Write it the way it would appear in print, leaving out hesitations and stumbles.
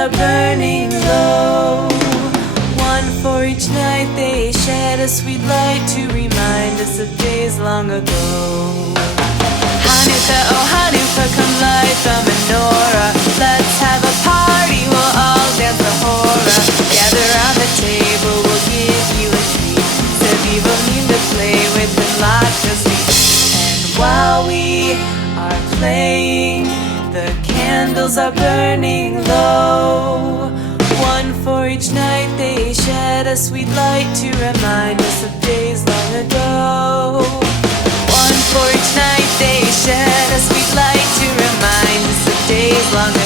are burning low. One for each night they shed a sweet light to remind us of days long ago. Hanukkah, oh Hanukkah, come light the menorah. Let's have a party, we'll all dance the hora. Gather round the table, we'll give you a treat. Sevivo need to play with and lots of sweets. And while we are playing, the candles are burning low. One for each night they shed a sweet light to remind us of days long ago. One for each night they shed a sweet light to remind us of days long ago.